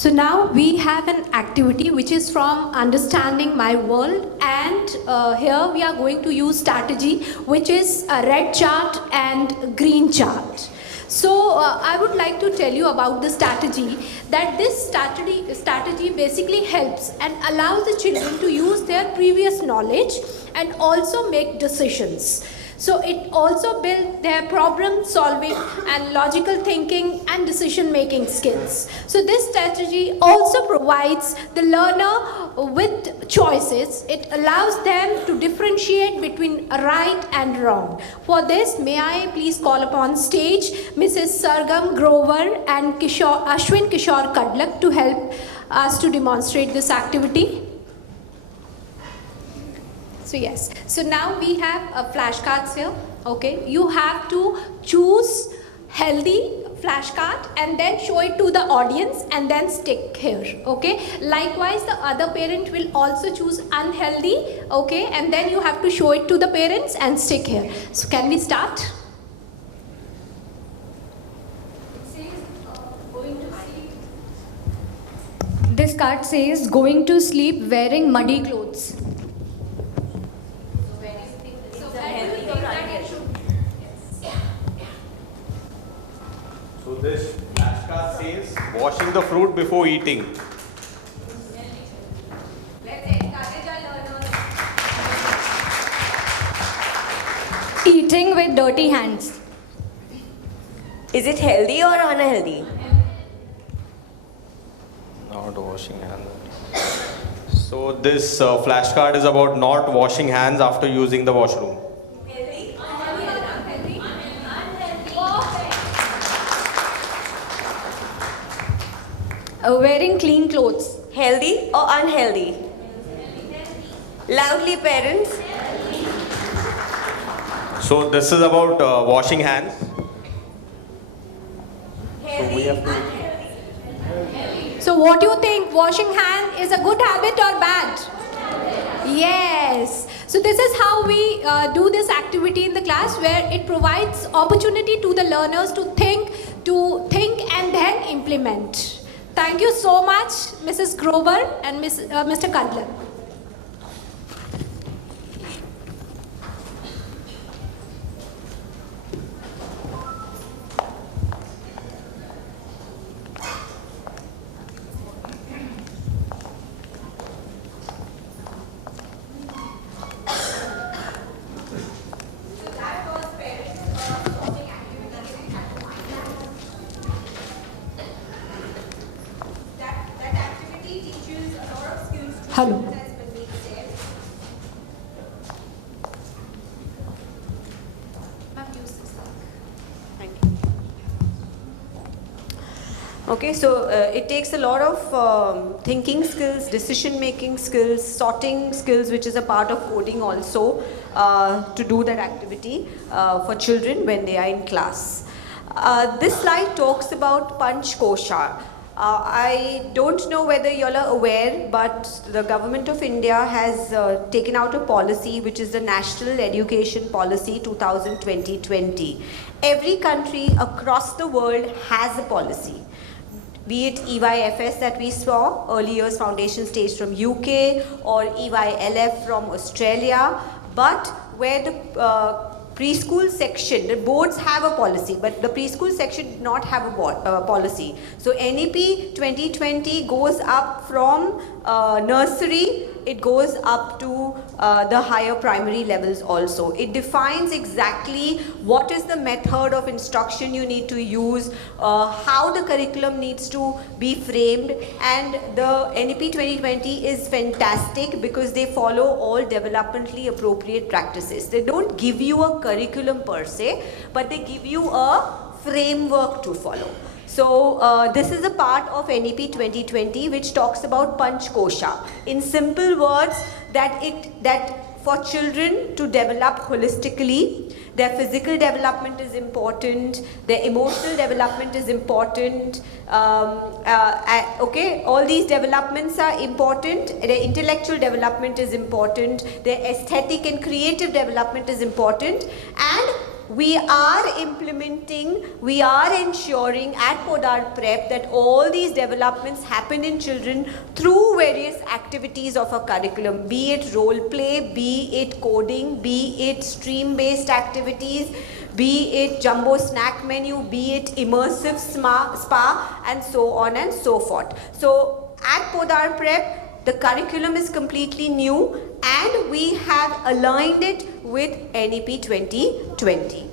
So now we have an activity which is from Understanding My World, and here we are going to use strategy, which is a red chart and green chart. So I would like to tell you about the strategy, that this strategy basically helps and allows the children to use their previous knowledge and also make decisions. So it also builds their problem solving and logical thinking and decision making skills. So this strategy also provides the learner with choices. It allows them to differentiate between right and wrong. For this, may I please call upon stage Mrs. Sargam Grover and Ashwin Kishore Kadlak to help us to demonstrate this activity. So yes, so now we have flashcards here, okay. You have to choose healthy flashcard and then show it to the audience and then stick here, okay. Likewise, the other parent will also choose unhealthy, okay, and then you have to show it to the parents and stick here. So can we start? It says going to sleep. This card says going to sleep wearing muddy clothes. So this flashcard says washing the fruit before eating. Let's encourage our learners. Eating with dirty hands. Is it healthy or unhealthy? Not washing hands. So this flashcard is about not washing hands after using the washroom. Wearing clean clothes. Healthy or unhealthy? Loudly, parents. So this is about washing hands. Healthy, So what do you think? Washing hand is a good habit or bad? Yes. So this is how we do this activity in the class, where it provides opportunity to the learners to think and then implement. Thank you so much, Mrs. Grover and Mr. Kadlan. Hello. Okay, so it takes a lot of thinking skills, decision making skills, sorting skills, which is a part of coding also, to do that activity for children when they are in class. This slide talks about Panch Kosha. I don't know whether you all are aware, but the government of India has taken out a policy, which is the National Education Policy 2020. Every country across the world has a policy. Be it EYFS that we saw, early years foundation stage from UK, or EYLF from Australia, but where the preschool section, the boards have a policy, but the preschool section did not have a policy. So NEP 2020 goes up from nursery, it goes up to the higher primary levels also. It defines exactly what is the method of instruction you need to use, how the curriculum needs to be framed, and the NEP 2020 is fantastic because they follow all developmentally appropriate practices. They don't give you a curriculum per se, but they give you a framework to follow. So this is a part of NEP 2020 which talks about Panch Kosha. In simple words, that for children to develop holistically, their physical development is important, their emotional development is important, okay, all these developments are important, their intellectual development is important, their aesthetic and creative development is important, and we are implementing, we are ensuring at Podar Prep that all these developments happen in children through various activities of a curriculum, be it role play, be it coding, be it stream-based activities, be it jumbo snack menu, be it immersive spa, and so on and so forth. So at Podar Prep, the curriculum is completely new and we have aligned it with NEP 2020.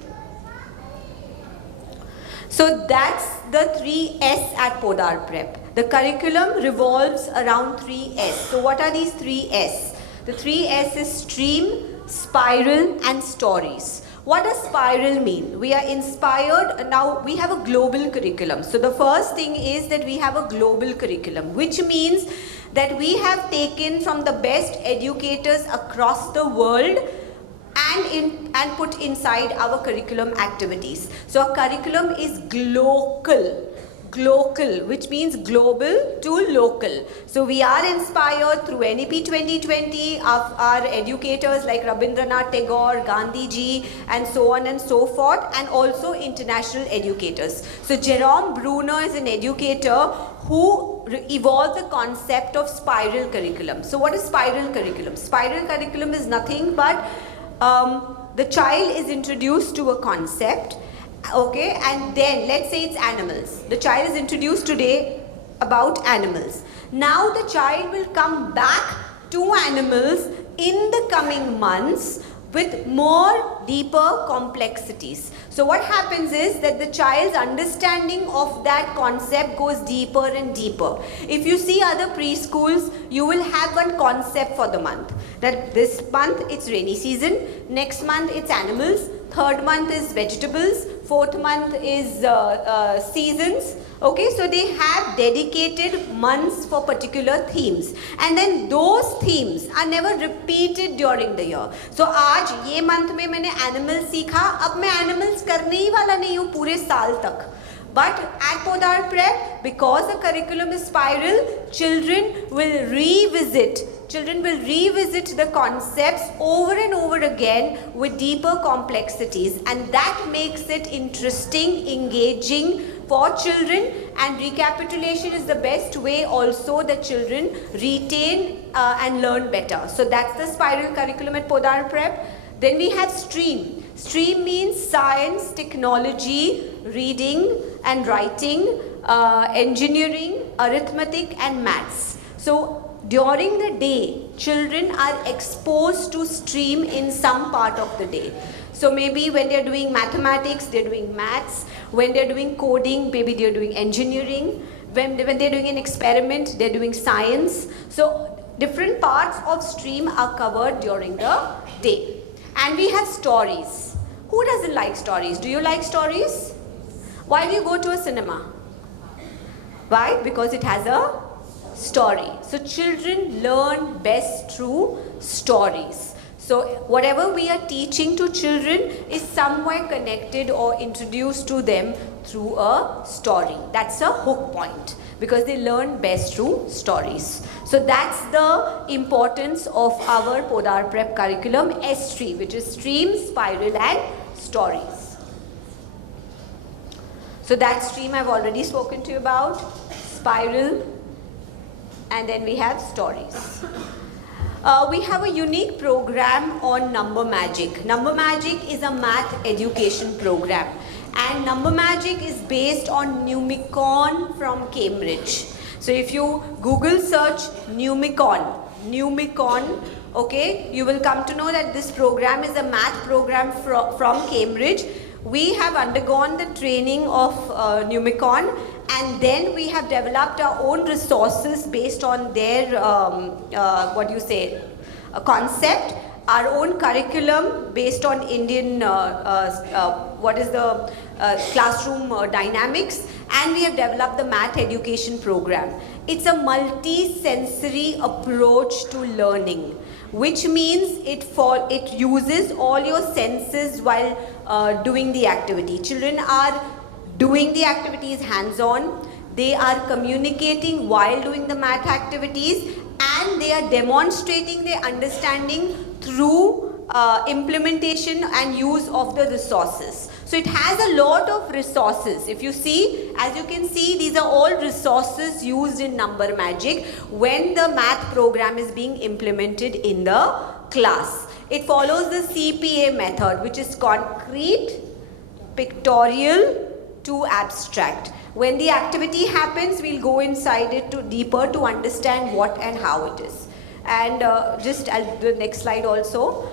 So that's the 3S at Podar Prep. The curriculum revolves around 3S. So what are these 3S? The 3S is stream, spiral and stories. What does spiral mean? We are inspired, now we have a global curriculum. So the first thing is that we have a global curriculum, which means that we have taken from the best educators across the world and put inside our curriculum activities. So our curriculum is global, which means global to local. So we are inspired through NEP 2020 of our educators like Rabindranath Tagore, Gandhi ji, and so on and so forth, and also international educators. So Jerome Bruner is an educator who evolved the concept of spiral curriculum. So what is spiral curriculum? Spiral curriculum is nothing but the child is introduced to a concept, okay, and then let's say it's animals. The child is introduced today about animals. Now the child will come back to animals in the coming months with more deeper complexities. So what happens is that the child's understanding of that concept goes deeper and deeper. If you see other preschools, you will have one concept for the month. That this month it's rainy season, next month it's animals, third month is vegetables, fourth month is seasons. Okay, so they have dedicated months for particular themes, and then those themes are never repeated during the year. So आज ये month में मैंने animals सीखा, अब मैं animals करने ही वाला नहीं हूँ पूरे साल तक. But at Podar Prep, because the curriculum is spiral, children will revisit the concepts over and over again with deeper complexities, and that makes it interesting, engaging for children, and recapitulation is the best way also that children retain and learn better. So that's the spiral curriculum at Podar Prep. Then we have stream. Stream means science, technology, reading and writing, engineering, arithmetic and maths. So during the day, children are exposed to stream in some part of the day. So maybe when they're doing mathematics, they're doing maths. When they're doing coding, maybe they're doing engineering. When they're doing an experiment, they're doing science. So different parts of stream are covered during the day. And we have stories. Who doesn't like stories? Do you like stories? Why do you go to a cinema? Why? Because it has a story. So children learn best through stories. So whatever we are teaching to children is somewhere connected or introduced to them through a story. That's a hook point, because they learn best through stories. So that's the importance of our Podar Prep curriculum S3, which is stream, spiral and stories. So that stream I've already spoken to you about, spiral, and then we have stories. We have a unique program on Number Magic. Number Magic is a math education program, and Number Magic is based on Numicon from Cambridge. So if you Google search Numicon, okay, you will come to know that this program is a math program from Cambridge. We have undergone the training of Numicon, and then we have developed our own resources based on their concept, our own curriculum based on Indian classroom dynamics, and we have developed the math education program. It's a multi-sensory approach to learning, which means it uses all your senses while doing the activity. Children are doing the activities hands-on, they are communicating while doing the math activities, and they are demonstrating their understanding through implementation and use of the resources. So it has a lot of resources. If you see, as you can see, these are all resources used in Number Magic when the math program is being implemented in the class. It follows the CPA method, which is concrete, pictorial to abstract. When the activity happens, we'll go inside it to deeper to understand what and how it is. And just the next slide also.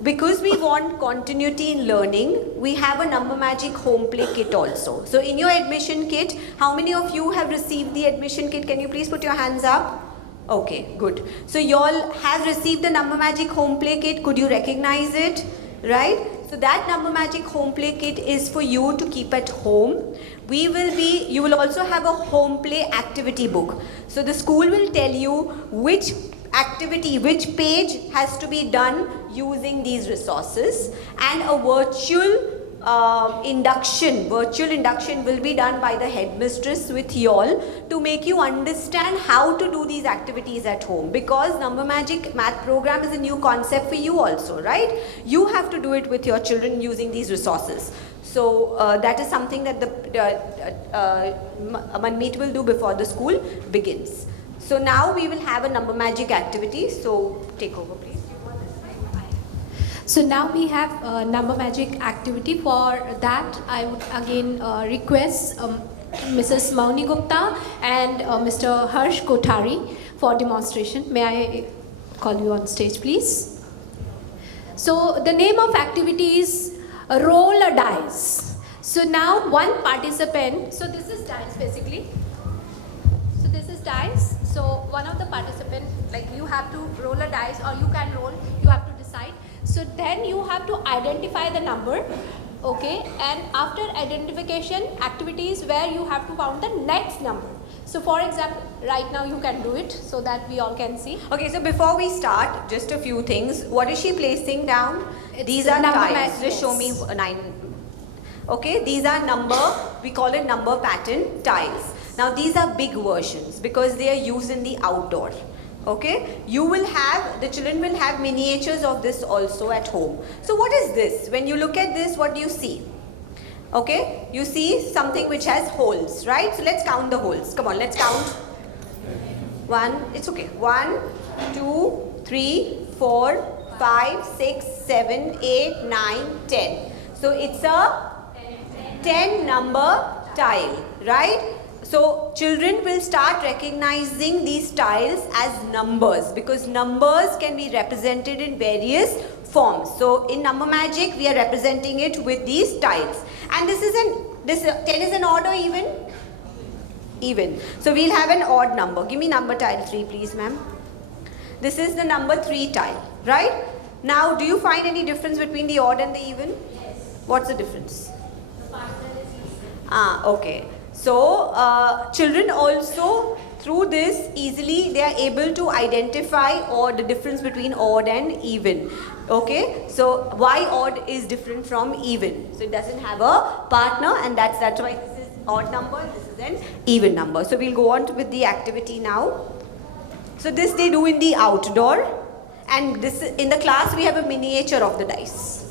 Because we want continuity in learning, we have a Number Magic home play kit also. So in your admission kit, how many of you have received the admission kit? Can you please put your hands up? Okay, good. So you all have received the Number Magic home play kit. Could you recognize it? Right? So that Number Magic home play kit is for you to keep at home. You will also have a home play activity book. So the school will tell you which activity, which page has to be done using these resources, and a virtual induction will be done by the headmistress with you all to make you understand how to do these activities at home, because Number Magic math program is a new concept for you also, right? You have to do it with your children using these resources. So that is something that the Manmeet will do before the school begins. So now we will have a Number Magic activity. So take over, please. So now we have a Number Magic activity. For that, I would again request Mrs. Mauni Gupta and Mr. Harsh Kothari for demonstration. May I call you on stage, please? So the name of activity is roll a dice. So now one participant, so this is dice basically. So this is dice. So one of the participants, like you have to roll a dice, or you can roll, you have to decide. So then you have to identify the number, okay, and after identification, activities where you have to count the next number. So for example, right now you can do it so that we all can see. Okay, so before we start, just a few things. What is she placing down? These are number tiles. Just show me 9. Okay, these are we call it number pattern tiles. Now these are big versions because they are used in the outdoor. Okay, the children will have miniatures of this also at home. So what is this? When you look at this, what do you see? Okay, you see something which has holes, right? So let's count the holes. Come on, let's count. 1, it's okay. 1, 2, 3, 4, 5, 6, 7, 8, 9, 10. So it's a 10 number tile, right? So children will start recognizing these tiles as numbers, because numbers can be represented in various forms. So in Number Magic, we are representing it with these tiles. And this 10 is an odd or even? Even. So we'll have an odd number. Give me number tile 3, please, ma'am. This is the number 3 tile, right? Now, do you find any difference between the odd and the even? Yes. What's the difference? The partner is missing. Okay. So, children also, through this, easily they are able to identify the difference between odd and even. Okay, so why odd is different from even? So it doesn't have a partner, and that's why this is odd number, this is an even number. So we'll go on with the activity now. So this they do in the outdoor, and this in the class we have a miniature of the dice.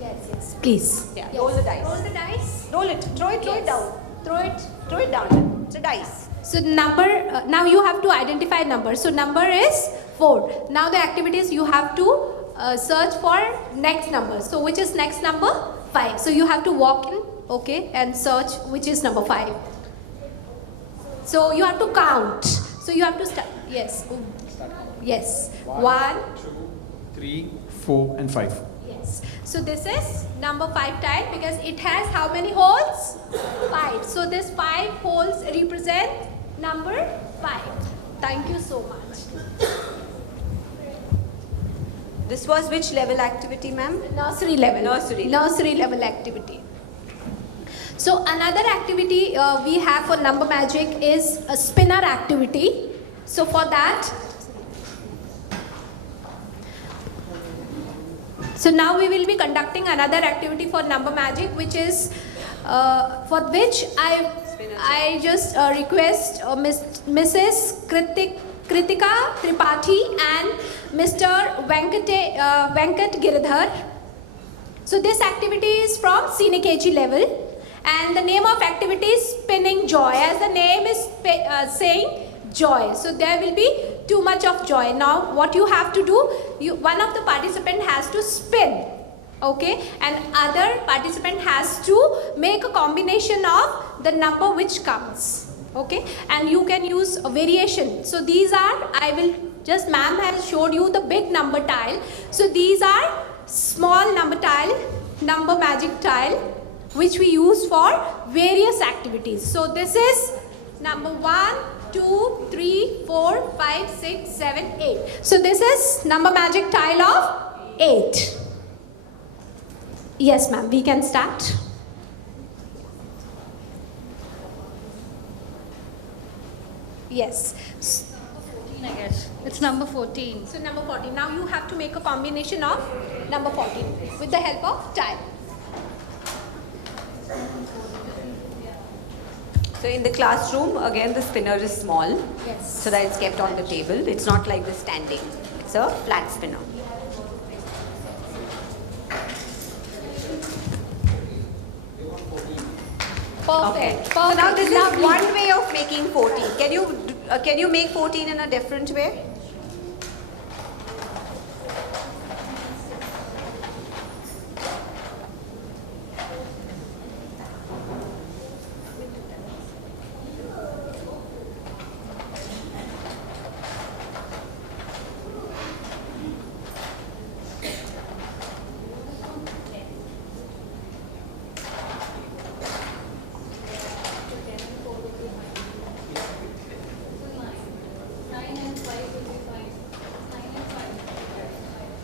Yes, please. Yeah, Yes. roll the dice. Roll the dice. Roll it, throw it down. Throw it down. It's a dice. So number, now you have to identify number. So number is 4. Now the activities you have to search for next number. So which is next number? 5. So you have to walk in, okay, and search which is number 5. So you have to count. So you have to start. Yes. Yes. 1, 2, 3, 4, and 5. Yes. So this is number 5 tile because it has how many holes? 5. So this 5 holes represent number 5. Thank you so much. This was which level activity, ma'am? Nursery level. Nursery level activity. So another activity we have for Number Magic is a spinner activity. So for that, so now we will be conducting another activity for Number Magic, which is for which I just request Mrs. Kritik Kritika Tripathi and Mr. Venkat Giridhar. So this activity is from senior KG level. And the name of activity is spinning joy, as the name is saying joy. So there will be too much of joy. Now what you have to do, one of the participant has to spin, okay, and other participant has to make a combination of the number which comes, okay, and you can use a variation. So these are, I will just, ma'am has showed you the big number tile. So these are small number tile, number magic tile, which we use for various activities. So this is number 1, 2, 3, 4, 5, 6, 7, 8. So this is number magic tile of 8. Yes, ma'am, we can start. Yes. 14, I guess. It's number 14. So number 14. Now you have to make a combination of number 14 with the help of tile. So in the classroom, again the spinner is small, Yes. so that it's kept on the table. It's not like the standing. It's a flat spinner. Perfect. So now this is Lovely. one way of making 14. Can you make 14 in a different way?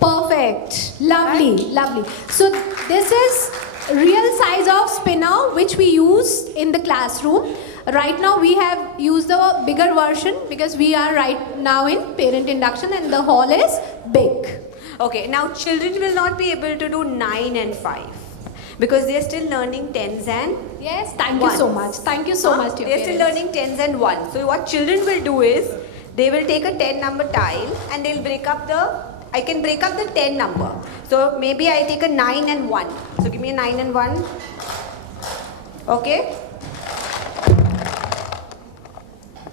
Perfect. Lovely, lovely. So this is real size of spinner which we use in the classroom. Right now we have used the bigger version because we are right now in parent induction and the hall is big. Okay, now children will not be able to do 9 and 5 because they are still learning tens and Yes, thank you so much. Thank you so much to your They are still parents. learning tens and 1. So what children will do is they will take a 10 number tile and they'll break up I can break up the 10 number. So maybe I take a 9 and 1. So give me a 9 and 1. Okay.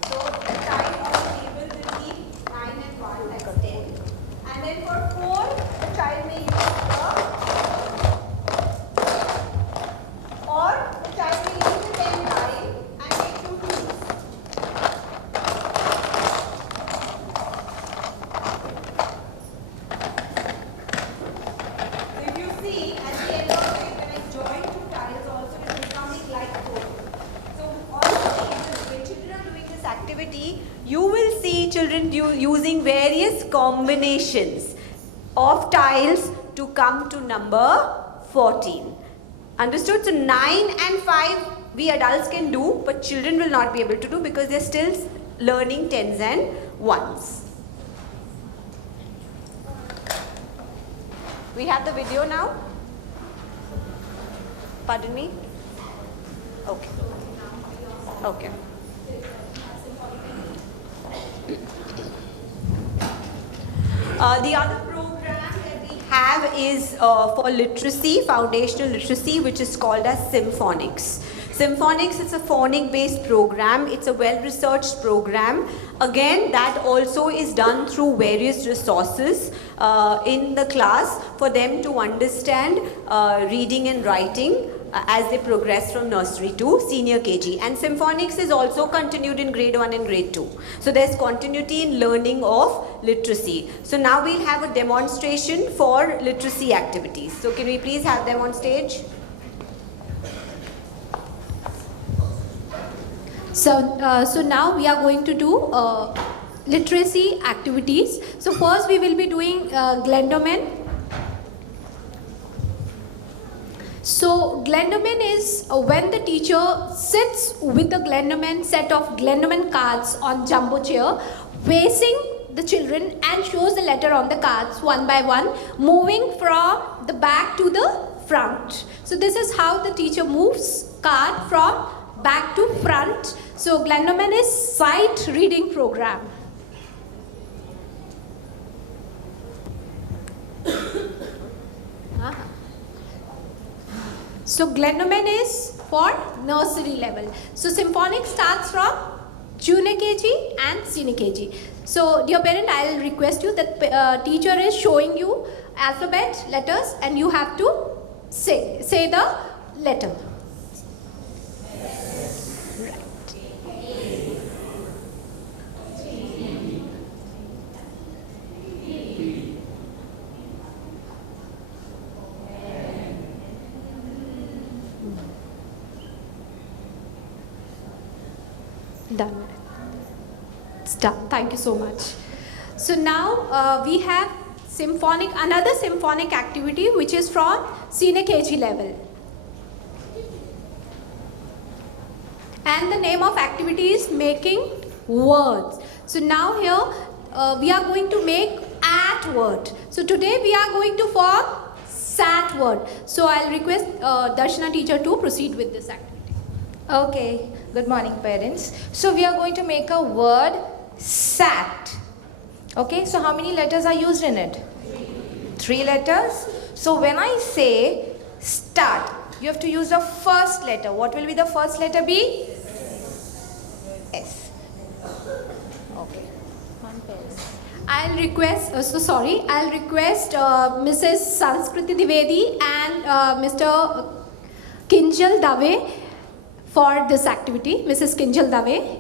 So the tile on the table will be 9 and 1, that's 10. And then for 4, the child may use or the child may use the 10 tile and take 2 twos. So if you see at the end of it, when I join 2 tiles also it is becoming like 4. So on the table, when children are doing this activity, you will see children using various combinations of tiles to come to number 14. Understood? So 9 and 5 we adults can do, but children will not be able to do because they are still learning tens and ones. We have the video now? Pardon me? Okay. Okay. The other program that we have is for literacy, foundational literacy, which is called as Symphonics. Symphonics is a phonic based program. It's a well researched program. Again, that also is done through various resources in the class for them to understand reading and writing as they progress from nursery to senior KG. And Symphonics is also continued in grade 1 and grade 2. So there's continuity in learning of literacy. So now we'll have a demonstration for literacy activities. So can we please have them on stage? So now we are going to do literacy activities. So first we will be doing Glendoman. So Glendoman is when the teacher sits with a Glendoman set of Glendoman cards on jumbo chair, facing the children and shows the letter on the cards one by one, moving from the back to the front. So this is how the teacher moves card from back to front. So Glendoman is sight reading program. So Glennoman is for nursery level. So symphonic starts from junior KG and senior KG. So dear parent, I'll request you that teacher is showing you alphabet, letters, and you have to say the letter. Done. It's done. Thank you so much. So now we have another symphonic activity which is from senior KG level. And the name of activity is making words. So now here we are going to make at word. So today we are going to form sat word. So I'll request Darshana teacher to proceed with this activity. Okay, good morning parents. So we are going to make a word sat. Okay, so how many letters are used in it? 3 letters. So when I say start, you have to use the first letter. What will be the first letter be? S. Okay. I'll request, I'll request Mrs. Sanskriti Divedi and Mr. Kinjal Dave for this activity. Mrs. Kinjal Dave.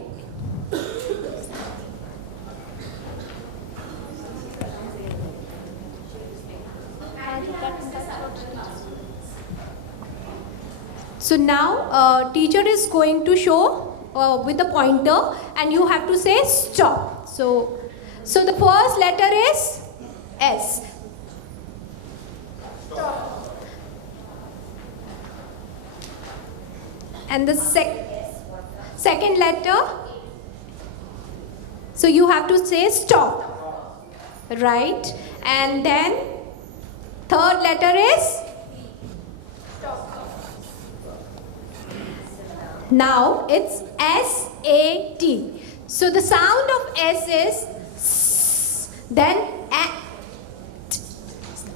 So now teacher is going to show with the pointer and you have to say stop. So the first letter is S. Stop. And the second letter, so you have to say stop, right? And then third letter is now it's S-A-T. So the sound of S is S, then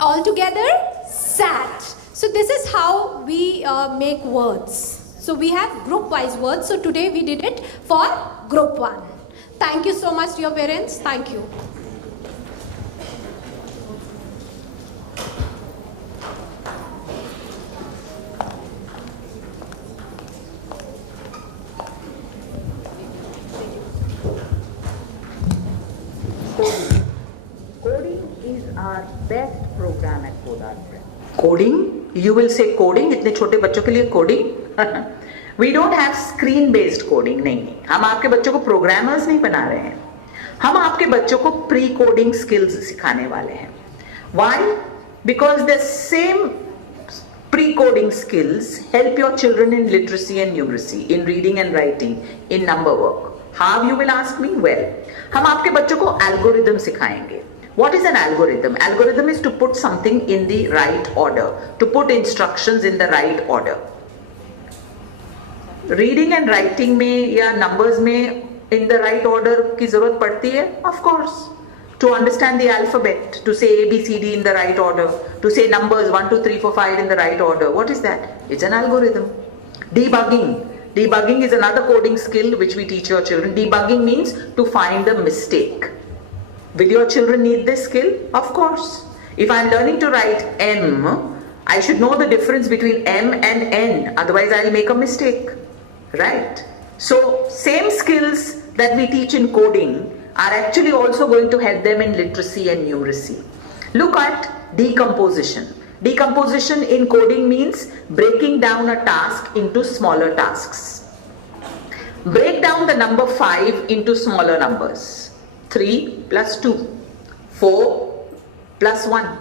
all together sat. So this is how we make words. So we have group wise words. So today we did it for group 1. Thank you so much dear parents. Thank you. Coding is our best program at Podar. Coding? You will say coding? इतने छोटे बच्चों के लिए coding? We don't have screen based coding. नहीं, हम आपके बच्चों को programmers नहीं बना रहे हैं. हम आपके बच्चों को pre-coding skills सिखाने वाले हैं. Why? Because the same pre-coding skills help your children in literacy and numeracy, in reading and writing, in number work. How you will ask me? Well, हम आपके बच्चों को algorithm सिखाएंगे. What is an algorithm? Algorithm is to put something in the right order, to put instructions in the right order. Reading and writing में या numbers में in the right order की ज़रूरत पड़ती है? Of course. To understand the alphabet, to say A, B, C, D in the right order, to say numbers 1, 2, 3, 4, 5 in the right order. What is that? It's an algorithm. Debugging. Debugging is another coding skill which we teach your children. Debugging means to find a mistake. Will your children need this skill? Of course. If I'm learning to write M, I should know the difference between M and N. Otherwise, I'll make a mistake. Right? So, same skills that we teach in coding are actually also going to help them in literacy and numeracy. Look at decomposition. Decomposition in coding means breaking down a task into smaller tasks. Break down the number 5 into smaller numbers. 3 plus 2, 4 plus 1.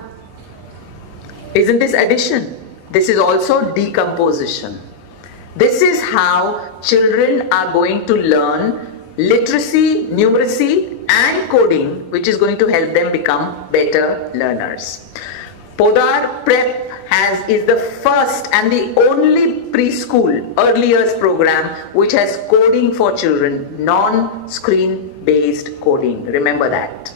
Isn't this addition? This is also decomposition. This is how children are going to learn literacy, numeracy and coding, which is going to help them become better learners. Podar Prep is the first and the only preschool early years program which has coding for children, non-screen based coding. Remember that.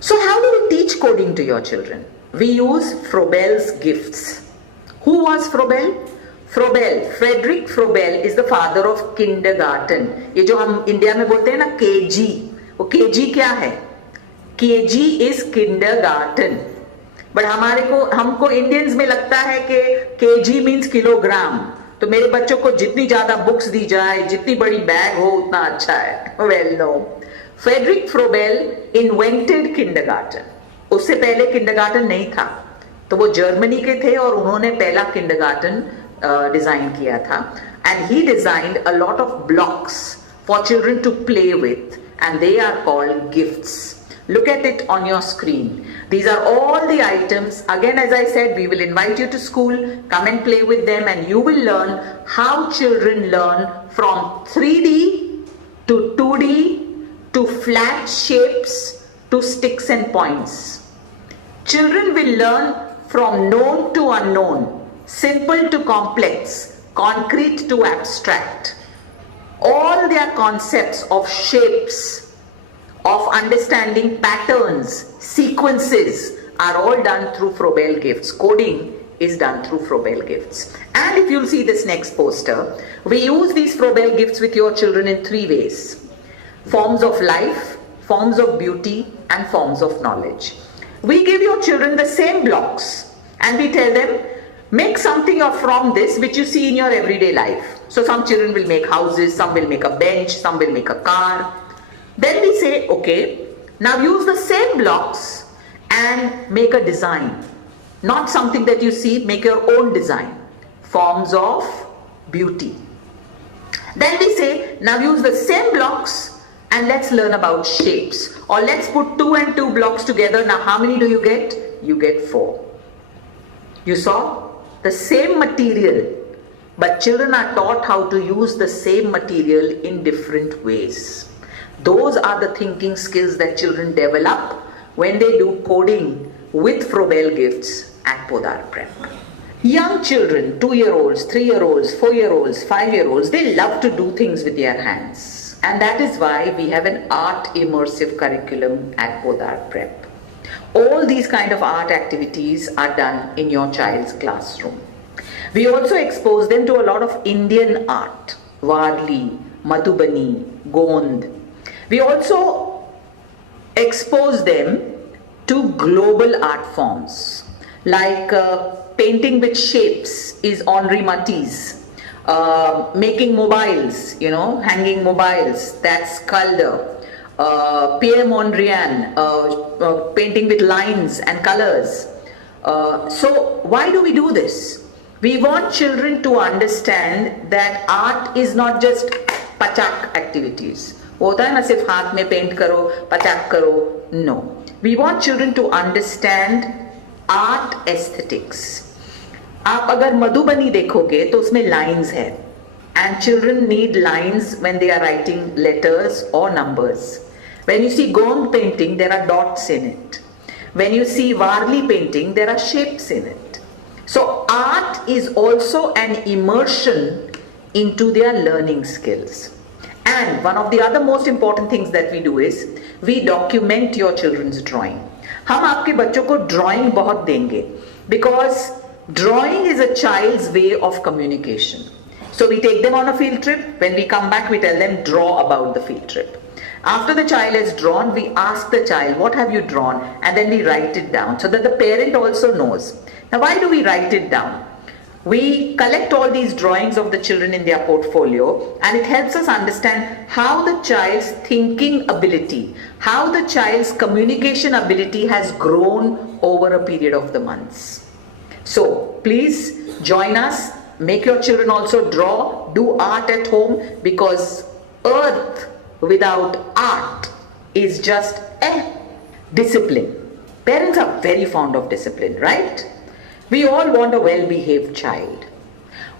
So how do we teach coding to your children? We use Froebel's gifts. Who was Froebel? Froebel, Friedrich Froebel is the father of kindergarten. ये जो हम India में बोलते हैं ना KG, वो KG क्या है? KG is kindergarten. बट हमको इंडियंस में लगता है कि केजी मीन्स किलोग्राम. तो मेरे बच्चों को जितनी ज्यादा बुक्स दी जाए, जितनी बड़ी बैग हो, उतना अच्छा है. Well no, Frederick Froebel invented kindergarten. उससे पहले किंडरगार्टन नहीं था, तो वो जर्मनी के थे और उन्होंने पहला किंडरगार्टन डिजाइन किया था. And he designed a lot of blocks for children to play with, and they are called gifts. Look at it on your screen. These are all the items. Again, as I said, we will invite you to school, come and play with them, and you will learn how children learn from 3D to 2D to flat shapes to sticks and points. Children will learn from known to unknown, simple to complex, concrete to abstract. All their concepts of shapes, of understanding patterns, sequences are all done through Frobel gifts. Coding is done through Frobel gifts. And if you'll see this next poster, we use these Frobel gifts with your children in 3 ways. Forms of life, forms of beauty, and forms of knowledge. We give your children the same blocks and we tell them, make something from this which you see in your everyday life. So some children will make houses, some will make a bench, some will make a car. Then we say, okay, now use the same blocks and make a design. Not something that you see, make your own design. Forms of beauty. Then we say, now use the same blocks and let's learn about shapes. Or let's put 2 and 2 blocks together. Now how many do you get? You get 4. You saw? The same material, but children are taught how to use the same material in different ways. Those are the thinking skills that children develop when they do coding with Frobel gifts at Podar Prep. Young children, 2-year-olds, 3-year-olds, 4-year-olds, 5-year-olds, they love to do things with their hands. And that is why we have an art immersive curriculum at Podar Prep. All these kind of art activities are done in your child's classroom. We also expose them to a lot of Indian art, Warli, Madhubani, Gond. We also expose them to global art forms like painting with shapes is Henri Matisse, making mobiles, hanging mobiles, that's Calder, Pierre Mondrian, painting with lines and colors. So why do we do this? We want children to understand that art is not just pachak activities. होता है ना सिर्फ हाथ में paint करो, पचाक करो. No, we want children to understand art aesthetics. आप अगर मधुबनी देखोगे तो उसमें लाइंस है, and children need lines when they are writing letters और numbers. When you see Gond painting there are dots in it. When you see Warli painting there are shapes in it. So art is also an immersion into their learning skills. And one of the other most important things that we do is we document your children's drawing. हम आपके बच्चों को drawing बहुत देंगे because drawing is a child's way of communication. So we take them on a field trip. When we come back, we tell them draw about the field trip. After the child has drawn, we ask the child, what have you drawn? And then we write it down so that the parent also knows. Now why do we write it down? We collect all these drawings of the children in their portfolio, and it helps us understand how the child's thinking ability, how the child's communication ability has grown over a period of the months. So please join us, make your children also draw, do art at home, because earth without art is just a discipline. Parents are very fond of discipline, right? We all want a well-behaved child.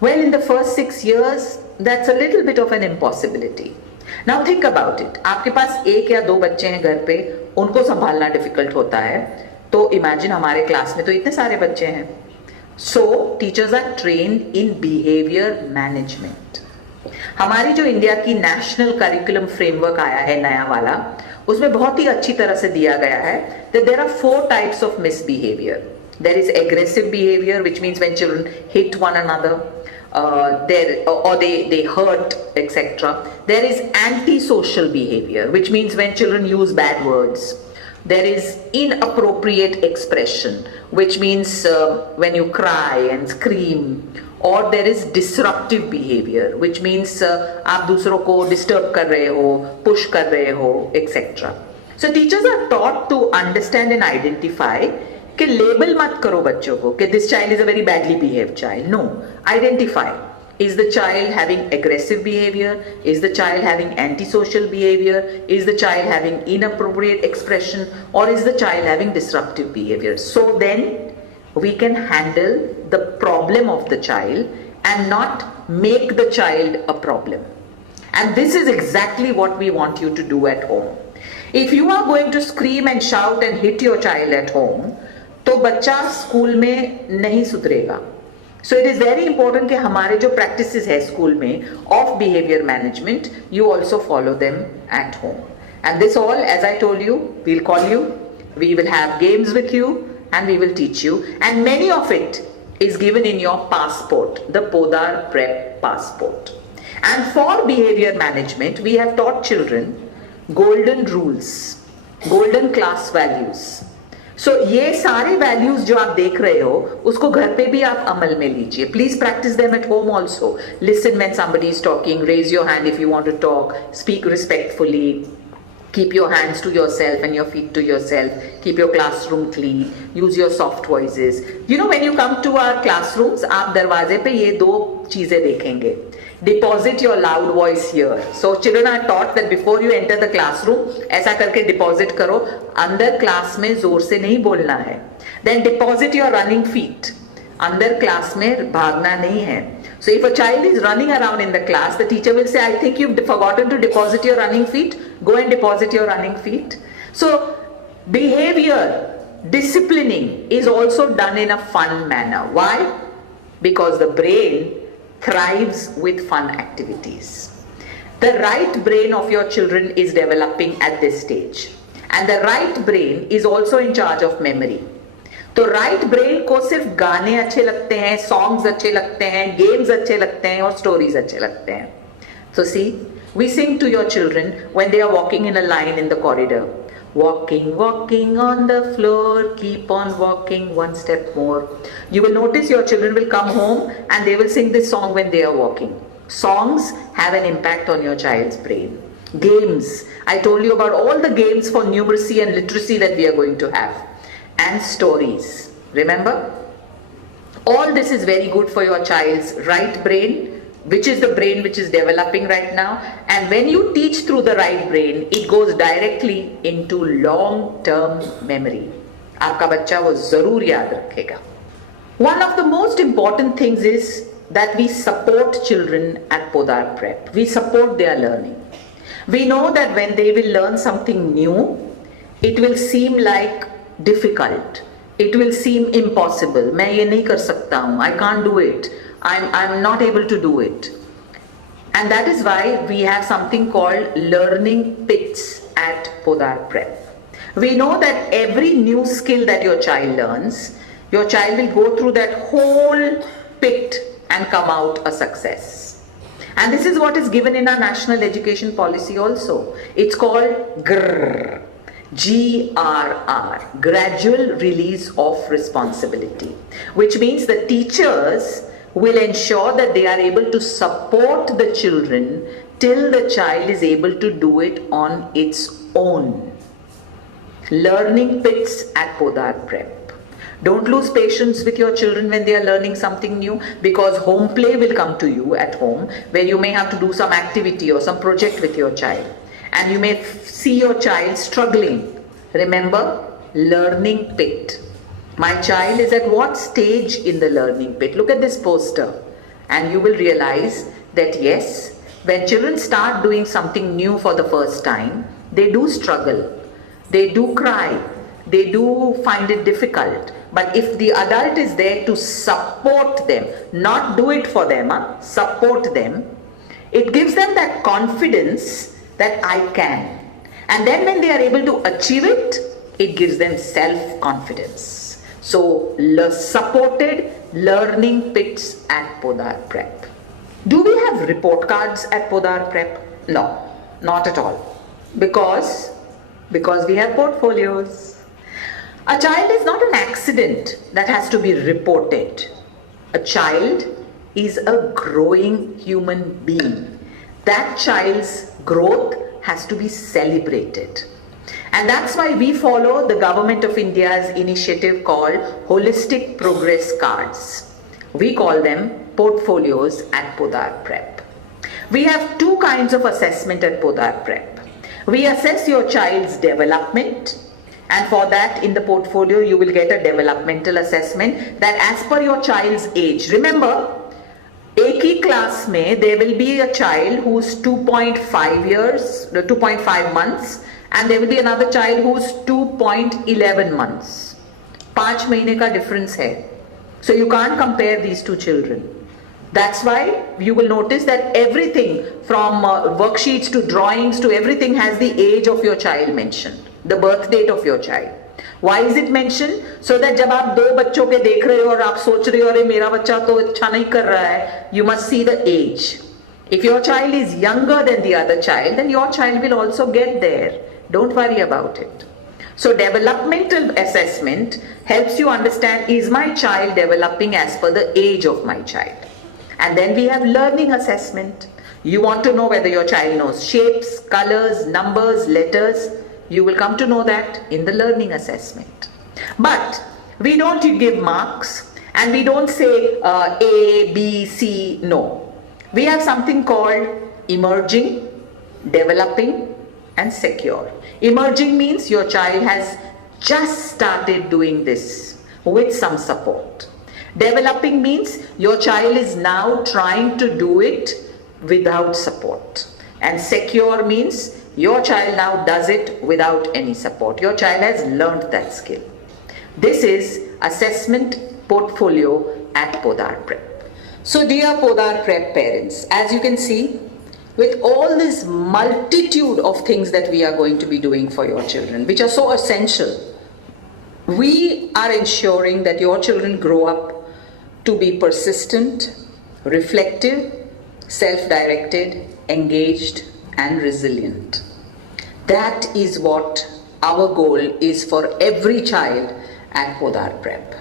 Well, in the first 6 years, that's a little bit of an impossibility. Now think about it. आपके पास 1 या 2 बच्चे हैं घर पे, उनको संभालना difficult होता है. तो इमेजिन हमारे क्लास में तो इतने सारे बच्चे हैं. So teachers are trained in behavior management. हमारी जो इंडिया की नेशनल करिकुलम फ्रेमवर्क आया है नया वाला, उसमें बहुत ही अच्छी तरह से दिया गया है that there are 4 types of misbehavior. There is aggressive behavior, which means when children hit one another. they hurt, etc. There is antisocial behavior, which means when children use bad words. There is inappropriate expression, which means when you cry and scream. Or there is disruptive behavior, which means आप दूसरों को disturb कर रहे हो, push कर रहे हो, etc. So teachers are taught to understand and identify कि label मत करो बच्चों को कि this child is a very badly behaved child. No, identify. Is the child having aggressive behavior? Is the child having antisocial behavior? Is the child having inappropriate expression? Or is the child having disruptive behavior? So then we can handle the problem of the child and not make the child a problem. And this is exactly what we want you to do at home. If you are going to scream and shout and hit your child at home, तो बच्चा school में नहीं सुधरेगा. So it is very important कि हमारे जो practices है school में of behavior management, you also follow them at home. And this all, as I told you, we'll call you, we will have games with you, and we will teach you, and many of it is given in your passport, the Podar Prep passport. And for behavior management, we have taught children golden rules, golden class values. So ये सारे values जो आप देख रहे हो, उसको घर पे भी आप अमल में लीजिए. Please practice them at home also. Listen when somebody is talking, raise your hand if you want to talk, speak respectfully. Keep your hands to yourself and your feet to yourself. Keep your classroom clean. Use your soft voices. You know, when you come to our classrooms, आप दरवाजे पे ये दो चीजें देखेंगे. Deposit your loud voice here. So children are taught that before you enter the classroom, ऐसा करके deposit करो. अंदर class में जोर से नहीं बोलना है. Then deposit your running feet. अंदर class में भागना नहीं है. So if a child is running around in the class, the teacher will say, I think you've forgotten to deposit your running feet. Go and deposit your running feet. So behavior, disciplining is also done in a fun manner. Why? Because the brain thrives with fun activities. The right brain of your children is developing at this stage. And the right brain is also in charge of memory. तो right brain को सिर्फ गाने अच्छे लगते हैं, songs अच्छे लगते हैं, गेम्स अच्छे लगते हैं और स्टोरीज अच्छे लगते हैं. So see, we sing to your children when they are walking in a line in the corridor. Walking, walking on the floor, keep on walking one step more. You will notice your children will come home and they will sing this song when they are walking. Songs have an impact on your child's brain. Games. I told you about all the games for numeracy and literacy that we are going to have. And stories. Remember? All this is very good for your child's right brain, which is the brain which is developing right now. And when you teach through the right brain, it goes directly into long-term memory. आपका बच्चा वो जरूर याद रखेगा. One of the most important things is that we support children at Podar Prep. We support their learning. We know that when they will learn something new, it will seem like difficult. It will seem impossible. मैं ये नहीं कर सकता हूँ. I can't do it. I'm not able to do it. And that is why we have something called learning pits at Podar Prep. We know that every new skill that your child learns, your child will go through that whole pit and come out a success. And this is what is given in our national education policy also. It's called GRR. GRR, gradual release of responsibility, which means the teachers will ensure that they are able to support the children till the child is able to do it on its own. Learning pits at Podar Prep. Don't lose patience with your children when they are learning something new, because home play will come to you at home where you may have to do some activity or some project with your child. And you may see your child struggling. Remember, learning pit. My child is at what stage in the learning pit? Look at this poster and you will realize that yes, when children start doing something new for the first time, they do struggle, they do cry, they do find it difficult. But if the adult is there to support them, not do it for them, support them, it gives them that confidence that I can. And then when they are able to achieve it, it gives them self-confidence. So supported, learning pits at Podar Prep. Do we have report cards at Podar Prep? No, not at all. Because we have portfolios. A child is not an accident that has to be reported. A child is a growing human being. That child's growth has to be celebrated. And that's why we follow the Government of India's initiative called Holistic Progress Cards. We call them portfolios at Podar Prep. We have two kinds of assessment at Podar Prep. We assess your child's development, and for that in the portfolio you will get a developmental assessment that as per your child's age. Remember, एक ही class में there will be a child who's 2.5 months and there will be another child who's 2.11 months. 5 महीने का difference है. So you can't compare these two children. That's why you will notice that everything from worksheets to drawings to everything has the age of your child mentioned, the birth date of your child. Why is it mentioned? So that जब आप दो बच्चों के देख रहे हो और आप सोच रहे हो अरे मेरा बच्चा तो अच्छा नहीं कर रहा है, you must see the age. If your child is younger than the other child, then your child will also get there. Don't worry about it. So developmental assessment helps you understand, is my child developing as per the age of my child? And then we have learning assessment. You want to know whether your child knows shapes, colors, numbers, letters. You will come to know that in the learning assessment. But we don't give marks and we don't say A, B, C, no. We have something called emerging, developing and secure. Emerging means your child has just started doing this with some support. Developing means your child is now trying to do it without support. And secure means your child now does it without any support. Your child has learned that skill. This is assessment portfolio at Podar Prep. So dear Podar Prep parents, as you can see, with all this multitude of things that we are going to be doing for your children, which are so essential, we are ensuring that your children grow up to be persistent, reflective, self-directed, engaged and resilient. That is what our goal is for every child at Podar Prep.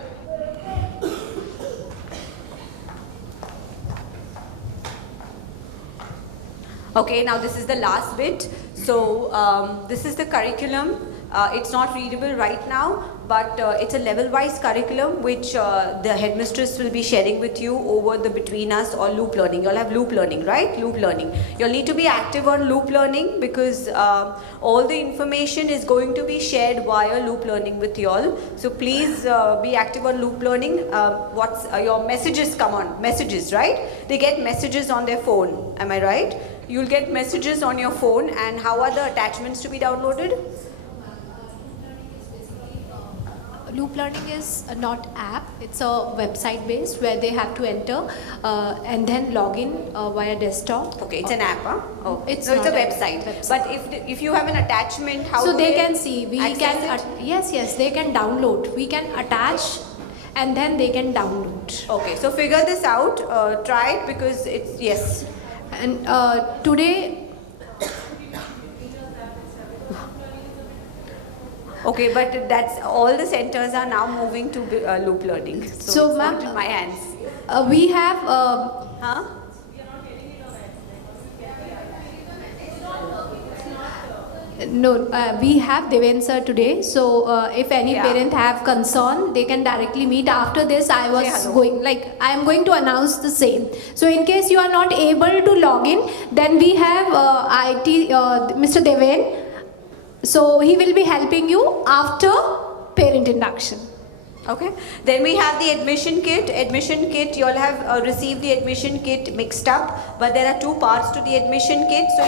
Okay, now this is the last bit. So this is the curriculum. It's not readable right now, but it's a level-wise curriculum which the headmistress will be sharing with you over the Between Us or loop learning. You'll have loop learning, right? Loop learning. You'll need to be active on loop learning because all the information is going to be shared via loop learning with you all. So please be active on loop learning. Your messages come on, messages, right? They get messages on their phone, am I right? You'll get messages on your phone, and how are the attachments to be downloaded? Loop learning is not app, it's a website based where they have to enter and then log in via desktop. Okay, it's an app, huh? Oh, It's no, it's a not an website. website. But if you have an attachment, how So do they can see, we access can, it? yes, they can download. We can attach and then they can download. Okay, so figure this out, try it because it's, yes. And today, Okay, but that's all the centers are now moving to loop learning. So it's ma'am, not in my hands. we have Huh? we have Deven sir today. So if any Yeah. parent have concern, they can directly meet. After this, I Say was hello. going, like I am going to announce the same. So in case you are not able to log in, then we have Mr. Deven. So he will be helping you after parent induction. Okay. Then we have the admission kit. Admission kit, you all have received the admission kit mixed up, but there are two parts to the admission kit. So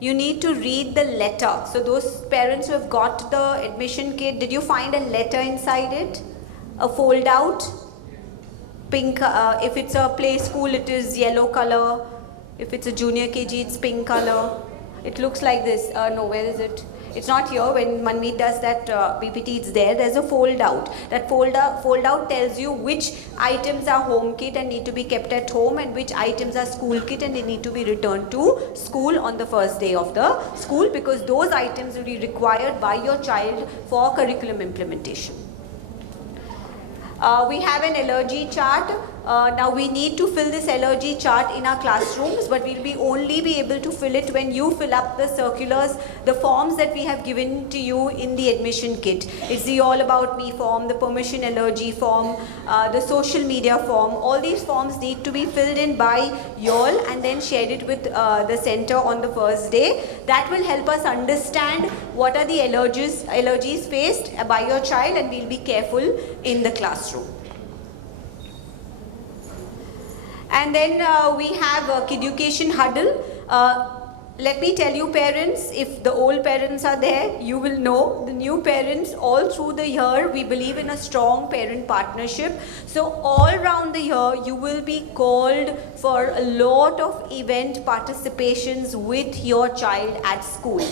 you need to read the letter. So those parents who have got the admission kit, did you find a letter inside it? A fold out? Pink, if it's a play school, it is yellow color. If it's a junior KG, it's pink color. It looks like this. No, where is it? It's not here. When Manmeet does that PPT, it's there. There's a fold out. That fold out tells you which items are home kit and need to be kept at home, and which items are school kit and they need to be returned to school on the first day of the school, because those items will be required by your child for curriculum implementation. We have an allergy chart. Now we need to fill this allergy chart in our classrooms, but we'll be only be able to fill it when you fill up the circulars, the forms that we have given to you in the admission kit. It's the All About Me form, the permission allergy form, the social media form. All these forms need to be filled in by you all and then shared it with the center on the first day. That will help us understand what are the allergies faced by your child, and we'll be careful in the classroom. And then we have a Kiducation huddle. Let me tell you, parents, if the old parents are there, you will know. The new parents, all through the year, we believe in a strong parent partnership. So all around the year, you will be called for a lot of event participations with your child at school.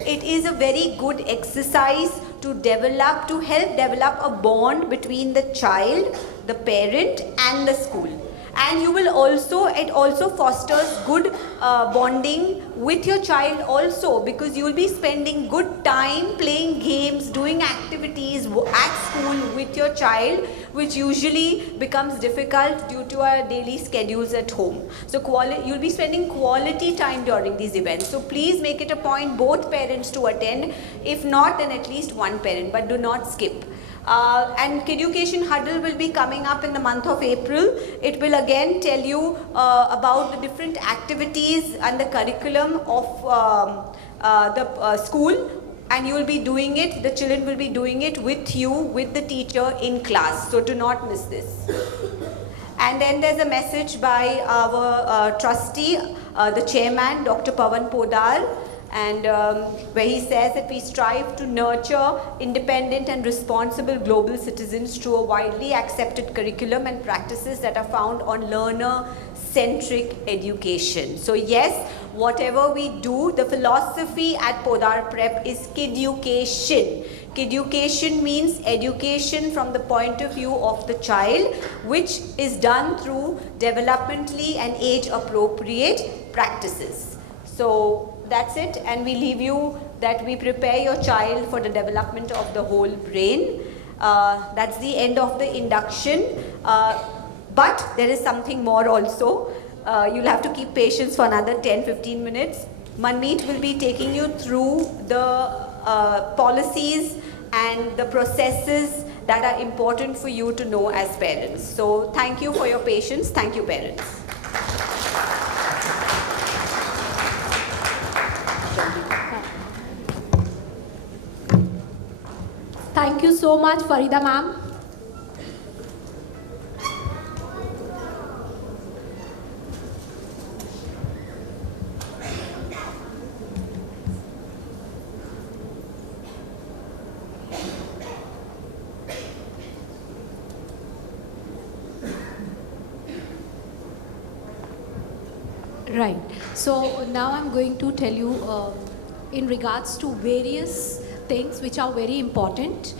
It is a very good exercise to help develop a bond between the child, the parent and the school. And you will also, it also fosters good bonding with your child also, because you will be spending good time playing games, doing activities at school with your child, which usually becomes difficult due to our daily schedules at home. So you'll be spending quality time during these events. So please make it a point both parents to attend. If not, then at least one parent, but do not skip. And Kiducation huddle will be coming up in the month of April. It will again tell you about the different activities and the curriculum of the school, and you will be doing it, the children will be doing it with you, with the teacher in class. So do not miss this. And then there's a message by our trustee, the chairman, Dr. Pawan Podar, and where he says that we strive to nurture independent and responsible global citizens through a widely accepted curriculum and practices that are found on learner-centric education. So yes, whatever we do, the philosophy at Podar Prep is Kiducation. Kiducation means education from the point of view of the child, which is done through developmentally and age-appropriate practices. So that's it, and we leave you that we prepare your child for the development of the whole brain. That's the end of the induction, but there is something more also. You'll have to keep patience for another 10-15 minutes. Manmeet will be taking you through the policies and the processes that are important for you to know as parents. So thank you for your patience. Thank you, parents. Thank you so much, Farida ma'am. Right. So now I'm going to tell you in regards to various things which are very important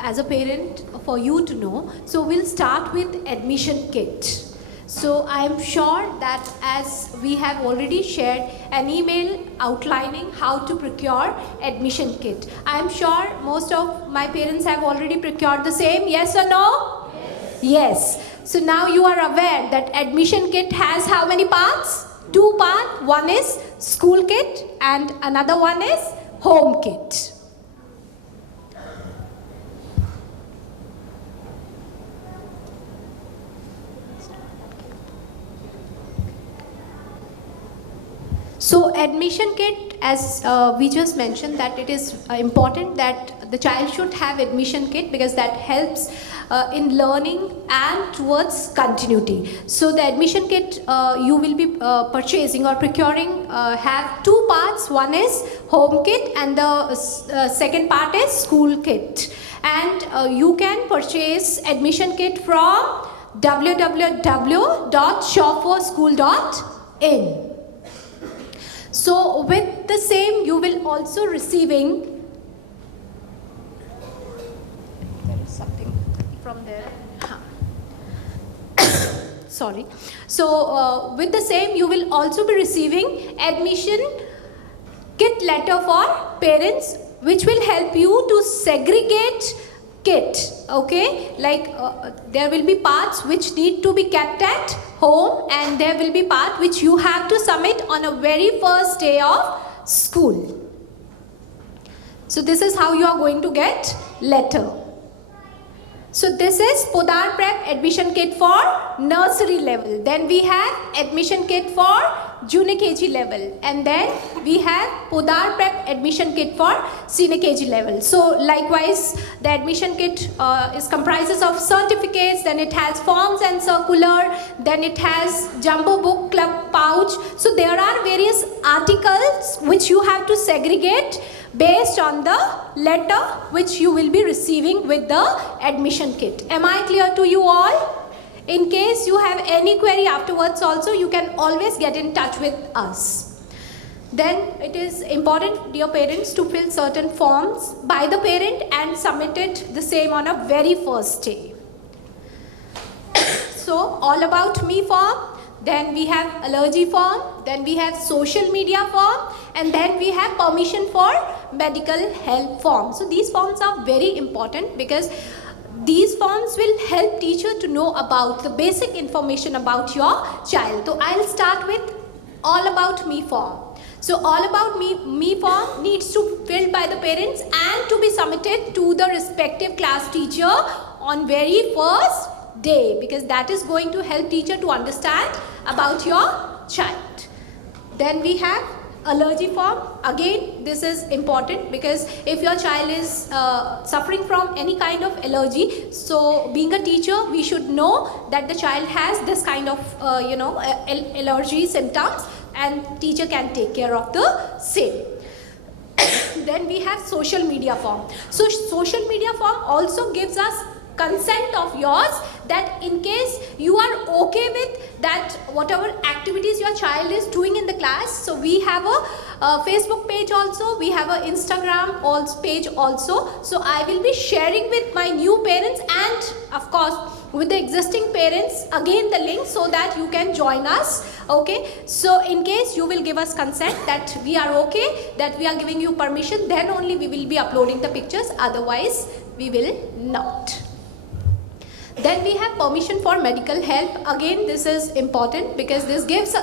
as a parent for you to know. So we'll start with admission kit. So I am sure that as we have already shared an email outlining how to procure admission kit. I am sure most of my parents have already procured the same, yes or no? Yes. Yes. So now you are aware that admission kit has how many parts? 2 parts. One is school kit and another one is home kit. So admission kit, as we just mentioned, that it is important that the child should have admission kit because that helps in learning and towards continuity. So the admission kit you will be purchasing or procuring have 2 parts. One is home kit and the second part is school kit. And you can purchase admission kit from www.shopforschool.in. So with the same, you will also receiving, there is something from there. Sorry. So with the same, you will also be receiving admission kit letter for parents, which will help you to segregate kit. Okay, like there will be parts which need to be kept at home, and there will be part which you have to submit on a very first day of school. So this is how you are going to get letter. So this is Podar Prep admission kit for nursery level. Then we have admission kit for junior KG level. And then we have Podar Prep admission kit for senior KG level. So likewise, the admission kit comprises of certificates, then it has forms and circular, then it has jumbo book club pouch. So there are various articles which you have to segregate based on the letter which you will be receiving with the admission kit. Am I clear to you all? In case you have any query afterwards also, you can always get in touch with us. Then it is important, dear parents, to fill certain forms by the parent and submit it the same on a very first day. So all about me form, then we have allergy form, then we have social media form, and then we have permission for medical help form. So these forms are very important because these forms will help teacher to know about the basic information about your child. So I'll start with all about me form. So all about me form needs to filled by the parents and to be submitted to the respective class teacher on very first day, because that is going to help teacher to understand about your child. Then we have allergy form. Again, this is important because if your child is suffering from any kind of allergy, so being a teacher, we should know that the child has this kind of allergy symptoms, and teacher can take care of the same. Then we have social media form. So social media form also gives us consent of yours that in case you are okay with that whatever activities your child is doing in the class. So we have a Facebook page also, we have a Instagram page also. So I will be sharing with my new parents and of course with the existing parents again the link so that you can join us. Okay, so in case you will give us consent that we are okay, that we are giving you permission, then only we will be uploading the pictures, otherwise we will not. Then we have permission for medical help. Again, this is important because this gives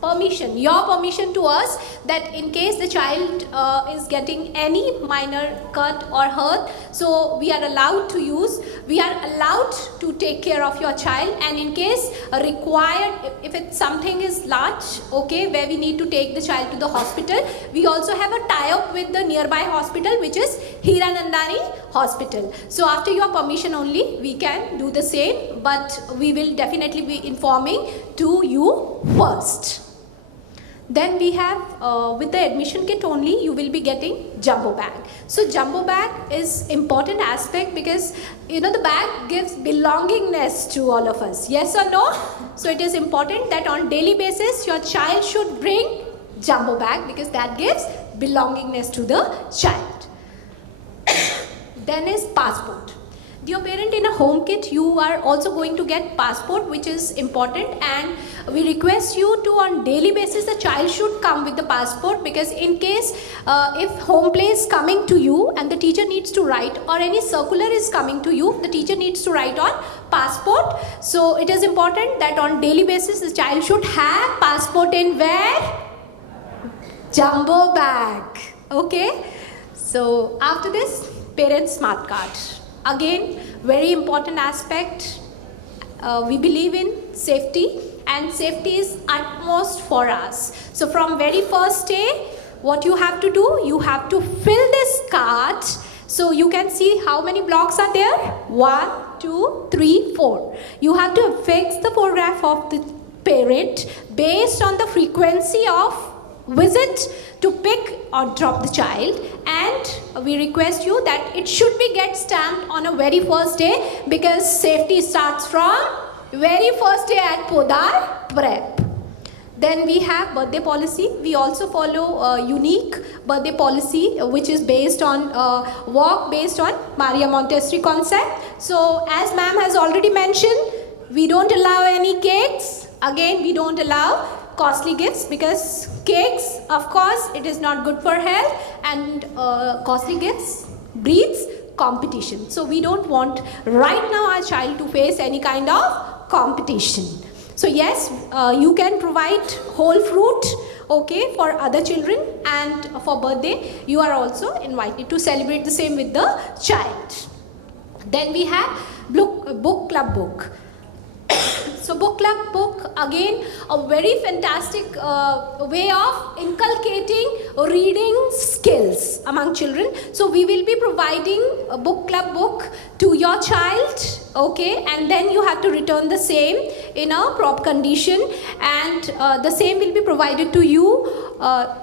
permission, your permission to us, that in case the child is getting any minor cut or hurt, so we are allowed to use, we are allowed to take care of your child, and in case required, if it's something is large, okay, where we need to take the child to the hospital, we also have a tie-up with the nearby hospital, which is Hiranandani Hospital. So after your permission only, we can do the same, but we will definitely be informing to you first. Then we have with the admission kit only, you will be getting jumbo bag. So jumbo bag is important aspect because the bag gives belongingness to all of us. Yes or no? So it is important that on daily basis your child should bring jumbo bag because that gives belongingness to the child. Then is passport. Dear parent, in a home kit you are also going to get passport, which is important, and we request you to on daily basis the child should come with the passport, because in case if home play is coming to you and the teacher needs to write, or any circular is coming to you, the teacher needs to write on passport. So it is important that on daily basis the child should have passport in where? Jumbo bag. Okay. So after this, parent smart card. Again, very important aspect. We believe in safety, and safety is utmost for us. So from very first day, what you have to do, you have to fill this card. So you can see how many blocks are there. 1, 2, 3, 4. You have to fix the photograph of the parent based on the frequency of visit to pick or drop the child, and we request you that it should be get stamped on a very first day, because safety starts from very first day at Podar Prep. Then we have birthday policy. We also follow a unique birthday policy which is based on work based on Maria Montessori concept. So as ma'am has already mentioned, we don't allow any cakes. Again, we don't allow costly gifts because cakes, of course, it is not good for health, and costly gifts breeds competition. So we don't want right now our child to face any kind of competition. So yes, you can provide whole fruit, okay, for other children, and for birthday you are also invited to celebrate the same with the child. Then we have book club book. So book club book, again a very fantastic way of inculcating reading skills among children. So we will be providing a book club book to your child, okay, and then you have to return the same in a proper condition, and the same will be provided to you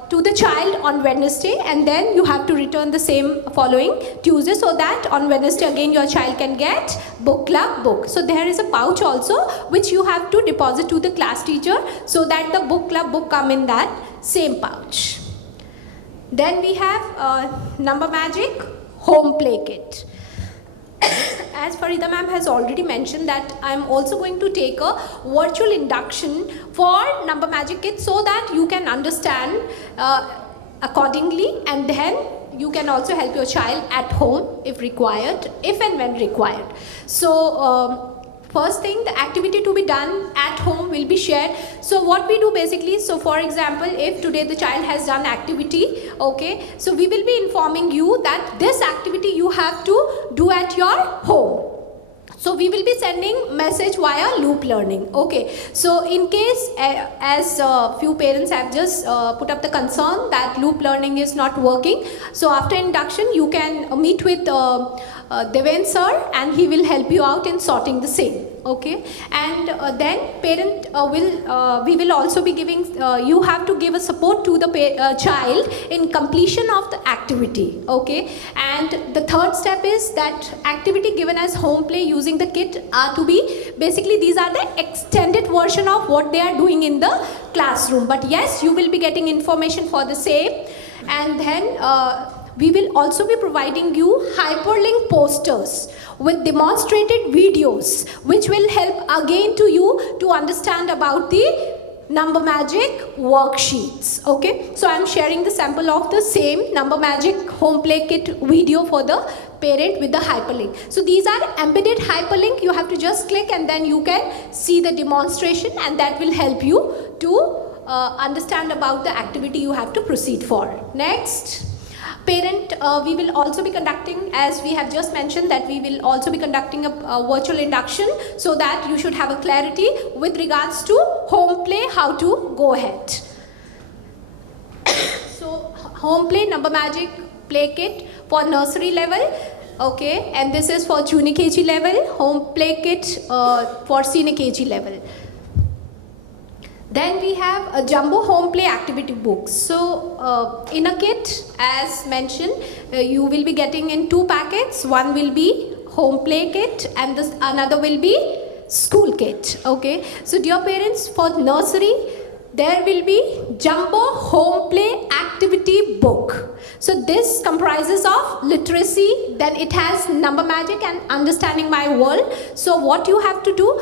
to the child on Wednesday, and then you have to return the same following Tuesday, so that on Wednesday again your child can get book club book. So there is a pouch also which you have to deposit to the class teacher, so that the book club book come in that same pouch. Then we have number magic home play kit. As Farida ma'am has already mentioned that I am also going to take a virtual induction for number magic kit, so that you can understand accordingly, and then you can also help your child at home if required, if and when required. So first thing, the activity to be done at home will be shared. So what we do basically, so for example, if today the child has done activity, okay, so we will be informing you that this activity you have to do at your home. So we will be sending message via loop learning, okay. So in case, as few parents have just put up the concern that loop learning is not working, so after induction you can meet with Deven sir, and he will help you out in sorting the same, okay. And then parent we will also be giving, you have to give a support to the child in completion of the activity, okay. And the third step is that activity given as home play using the kit are to be, basically these are the extended version of what they are doing in the classroom, but yes, you will be getting information for the same. And then we will also be providing you hyperlink posters with demonstrated videos, which will help again to you to understand about the number magic worksheets, okay. So I am sharing the sample of the same number magic home play kit video for the parent with the hyperlink. So these are embedded hyperlink, you have to just click and then you can see the demonstration, and that will help you to understand about the activity you have to proceed for. Next. Parent, we will also be conducting, as we have just mentioned, that we will also be conducting a virtual induction, so that you should have a clarity with regards to home play, how to go ahead. So home play number magic play kit for nursery level, okay, and this is for junior KG level, home play kit for senior KG level. Then we have a jumbo home play activity book. So in a kit, as mentioned, you will be getting in 2 packets. One will be home play kit and another will be school kit, okay. So dear parents, for nursery there will be jumbo home play activity book. So this comprises of literacy, then it has number magic and understanding my world. So what you have to do,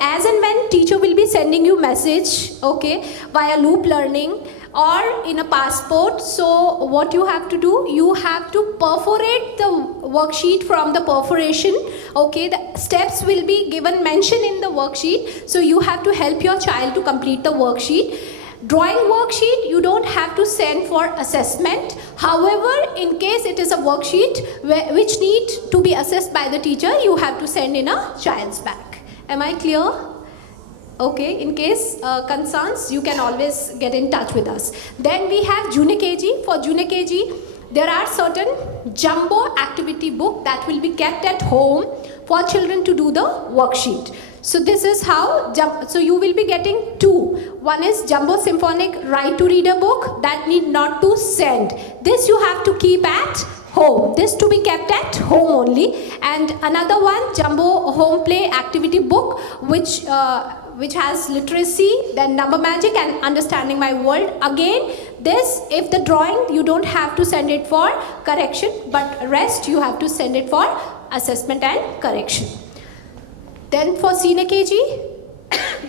as and when teacher will be sending you message, okay, via loop learning or in a passport, so what you have to do, you have to perforate the worksheet from the perforation, okay. The steps will be given, mentioned in the worksheet, so you have to help your child to complete the worksheet. Drawing worksheet, you don't have to send for assessment. However, in case it is a worksheet which need to be assessed by the teacher, you have to send in a child's bag. Am I clear? Okay, in case concerns, you can always get in touch with us. Then we have junior KG. For junior KG, there are certain jumbo activity book that will be kept at home for children to do the worksheet. So this is how, so you will be getting 2. One is Jumbo Symphonic Write to Reader book that need not to send. This you have to keep at home. This to be kept at home only. And another one, Jumbo Home Play Activity book, which which has literacy, then number magic and understanding my world. Again, this, if the drawing, you don't have to send it for correction, but rest you have to send it for assessment and correction. Then for senior KG,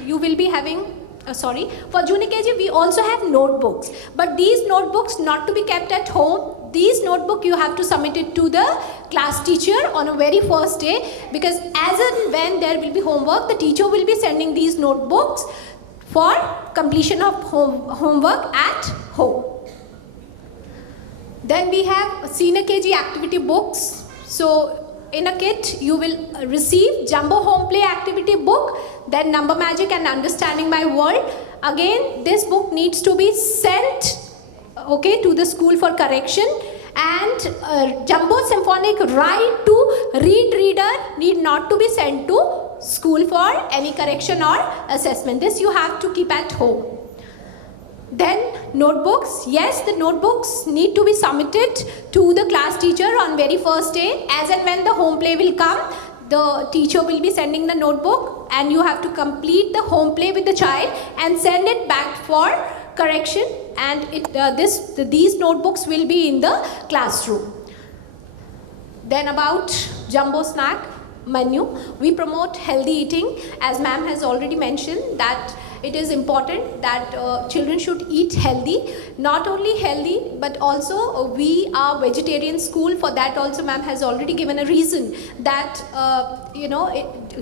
you will be having, for junior KG, we also have notebooks. But these notebooks not to be kept at home. These notebook you have to submit it to the class teacher on a very first day, because as and when there will be homework, the teacher will be sending these notebooks for completion of homework at home. Then we have senior KG activity books. So in a kit, you will receive Jumbo Home Play activity book, then Number Magic and Understanding My World. Again, this book needs to be sent to the school for correction, and Jumbo Symphonic Ride to Read Reader need not to be sent to school for any correction or assessment. This you have to keep at home. Then notebooks, yes, the notebooks need to be submitted to the class teacher on very first day. As and when the home play will come, the teacher will be sending the notebook, and you have to complete the home play with the child and send it back for correction, and these notebooks will be in the classroom. Then about Jumbo Snack menu, we promote healthy eating. As ma'am has already mentioned that it is important that children should eat healthy. Not only healthy, but also we are vegetarian school. For that also ma'am has already given a reason that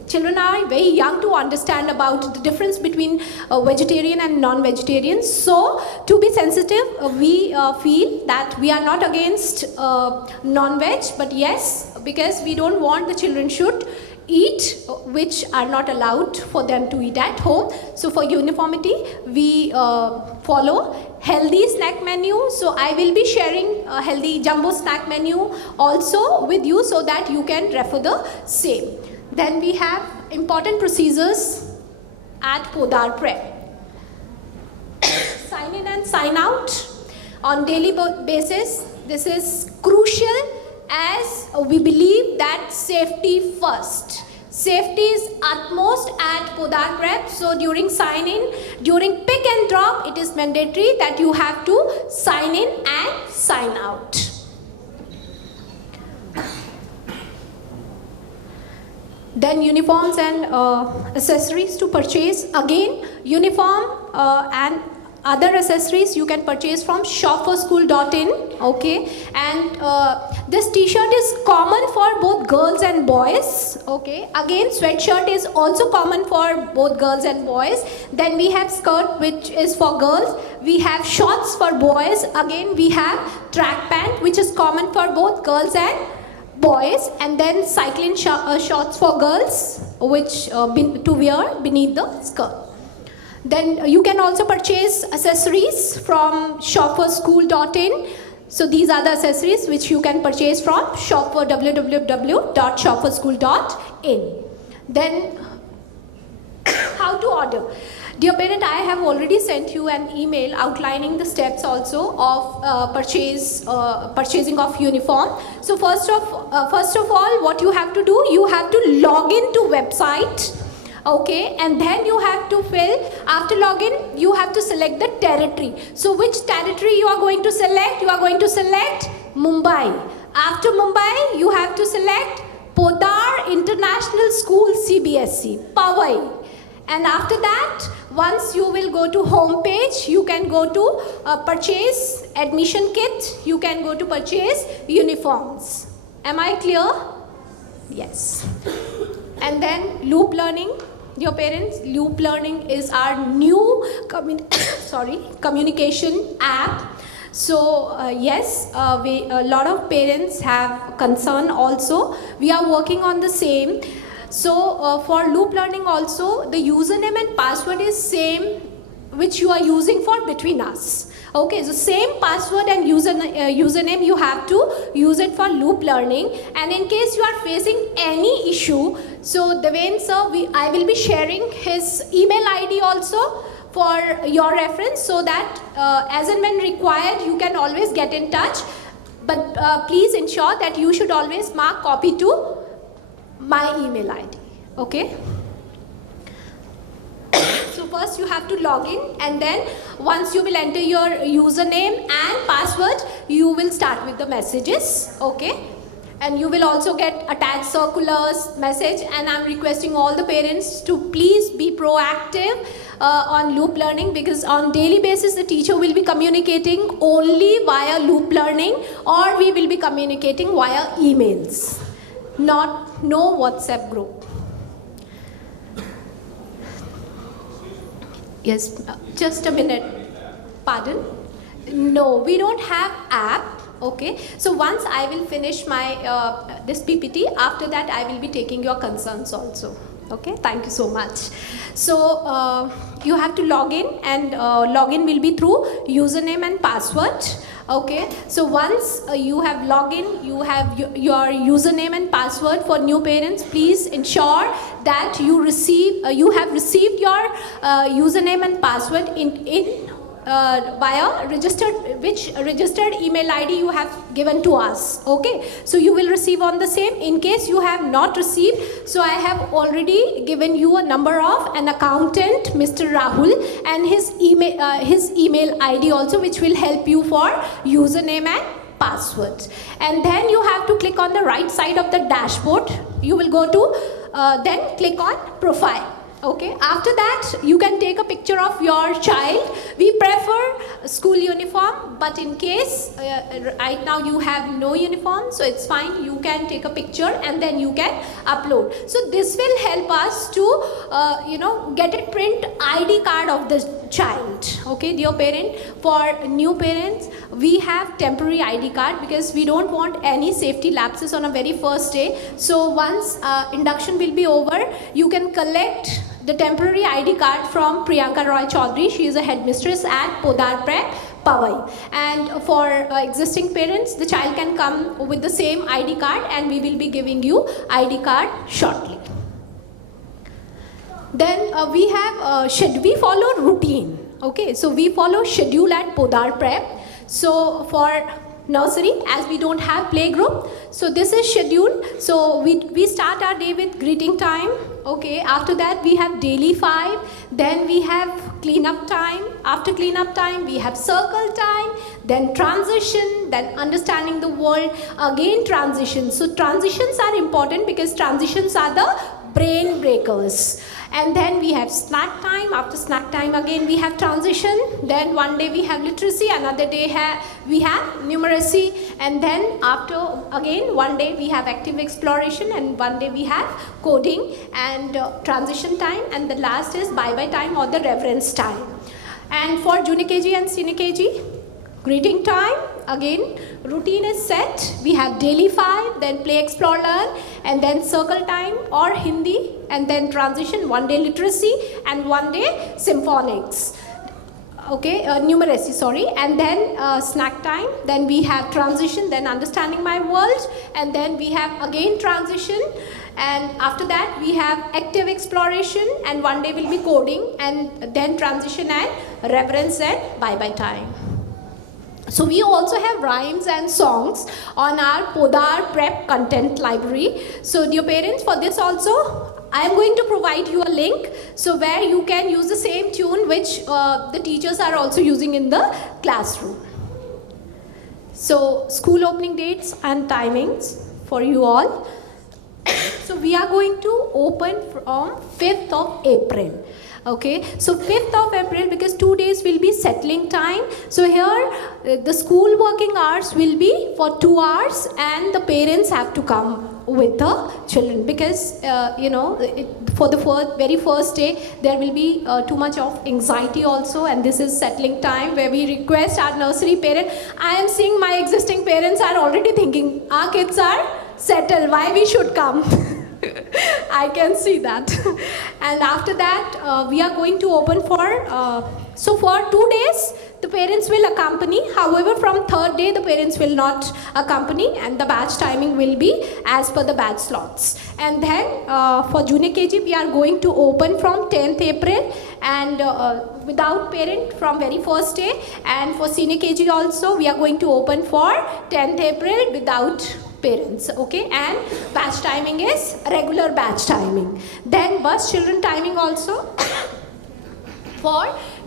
children are very young to understand about the difference between vegetarian and non-vegetarian. So to be sensitive, we feel that we are not against non-veg, but yes, because we don't want the children should eat which are not allowed for them to eat at home. So for uniformity, we follow healthy snack menu. So I will be sharing a healthy jumbo snack menu also with you, so that you can refer the same. Then we have important procedures at Podar Prep. Sign in and sign out on daily basis. This is crucial, as we believe that safety first. Safety is utmost at Podar Prep. So during sign in, during pick and drop, it is mandatory that you have to sign in and sign out. Then uniforms and accessories to purchase. Again, uniform and other accessories you can purchase from shopforschool.in. Okay, and this t-shirt is common for both girls and boys. Okay, again sweatshirt is also common for both girls and boys. Then we have skirt, which is for girls. We have shorts for boys. Again we have track pant, which is common for both girls and boys. And then cycling shorts for girls, which to wear beneath the skirt. Then you can also purchase accessories from shopforschool.in. So these are the accessories which you can purchase from www.shopforschool.in. Then how to order? Dear parent, I have already sent you an email outlining the steps also of purchasing of uniform. So first of all, what you have to do, you have to log into website. Okay, and then you have to fill, after login, you have to select the territory. So which territory you are going to select? You are going to select Mumbai. After Mumbai, you have to select Podar International School CBSE, Powai. And after that, once you will go to home page, you can go to purchase admission kit, you can go to purchase uniforms. Am I clear? Yes. And then loop learning. Dear parents, loop learning is our new communication app. So yes, a lot of parents have concern also. We are working on the same. So for loop learning also, the username and password is same which you are using for Between Us. Okay, so same password and username you have to use it for loop learning. And in case you are facing any issue, so Deven sir, I will be sharing his email ID also for your reference, so that as and when required, you can always get in touch. But please ensure that you should always mark copy to my email ID. Okay. first you have to log in, and then once you will enter your username and password, you will start with the messages, okay? And you will also get attached circulars, message, and I'm requesting all the parents to please be proactive on loop learning, because on daily basis the teacher will be communicating only via loop learning, or we will be communicating via emails, no WhatsApp group. Yes, just a minute. Pardon? No, we don't have app. Okay, so once I will finish my this PPT, after that I will be taking your concerns also. Okay, thank you so much. So you have to log in, and login will be through username and password. Okay, so once you have logged in, you have your username and password. For new parents, please ensure that you have received your username and password in via registered email ID you have given to us. Okay, so you will receive on the same. In case you have not received, so I have already given you a number of an accountant, Mr. Rahul, and his email ID also, which will help you for username and password. And then you have to click on the right side of the dashboard. You will go to then click on profile. Okay, after that you can take a picture of your child. We prefer school uniform, but in case right now you have no uniform, so it's fine, you can take a picture and then you can upload. So this will help us to get a print ID card of the child. Okay, dear parent, for new parents we have temporary ID card, because we don't want any safety lapses on a very first day. So once induction will be over, you can collect the temporary ID card from Priyanka Roy Chaudhary. She is a headmistress at Podar Prep, Powai. And for existing parents, the child can come with the same ID card, and we will be giving you ID card shortly. Then we follow routine. Okay, so we follow schedule at Podar Prep. So for nursery, as we don't have playgroup, so this is schedule. So we start our day with greeting time. Okay, after that we have daily 5, then we have cleanup time. After cleanup time we have circle time, then transition, then understanding the world, again transition. So transitions are important because transitions are the brain breakers. And then we have snack time. After snack time again we have transition. Then one day we have literacy, another day we have numeracy, and then after again one day we have active exploration, and one day we have coding and transition time, and the last is bye-bye time or the reverence time. And for junior KG and senior KG, greeting time, again routine is set. We have daily 5, then play, explore, learn, and then circle time or Hindi, and then transition, one day literacy and one day symphonics. Okay, numeracy, sorry, and then snack time, then we have transition, then understanding my world, and then we have again transition, and after that we have active exploration, and one day will be coding, and then transition and reverence and bye-bye time. So we also have rhymes and songs on our Podar Prep content library. So dear parents, for this also I am going to provide you a link, so where you can use the same tune which the teachers are also using in the classroom. So school opening dates and timings for you all. So we are going to open from 5th of April. Okay, so 5th of April, because 2 days will be settling time. So here the school working hours will be for 2 hours, and the parents have to come with the children, because for the very first day there will be too much of anxiety also, and this is settling time where we request our nursery parent. I am seeing my existing parents are already thinking our kids are settled, why we should come. I can see that. And after that we are going to open for so for 2 days the parents will accompany. However, from 3rd day the parents will not accompany, and the batch timing will be as per the batch slots. And then for junior KG we are going to open from 10th April and without parent from very first day, and for senior KG also we are going to open for 10th April without parents. Okay, and batch timing is regular batch timing. Then bus children timing also For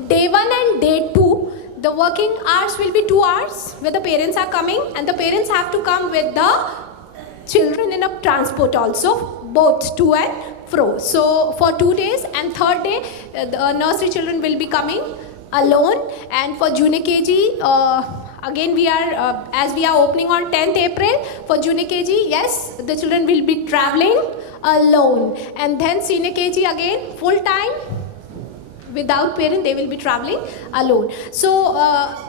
day 1 and day 2, the working hours will be 2 hours where the parents are coming, and the parents have to come with the children in a transport also, both to and fro. So for 2 days, and third day the nursery children will be coming alone. And for junior KG, again we are as we are opening on 10th April, for junior KG, yes, the children will be traveling alone. And then senior KG again full time without parent, they will be traveling alone. So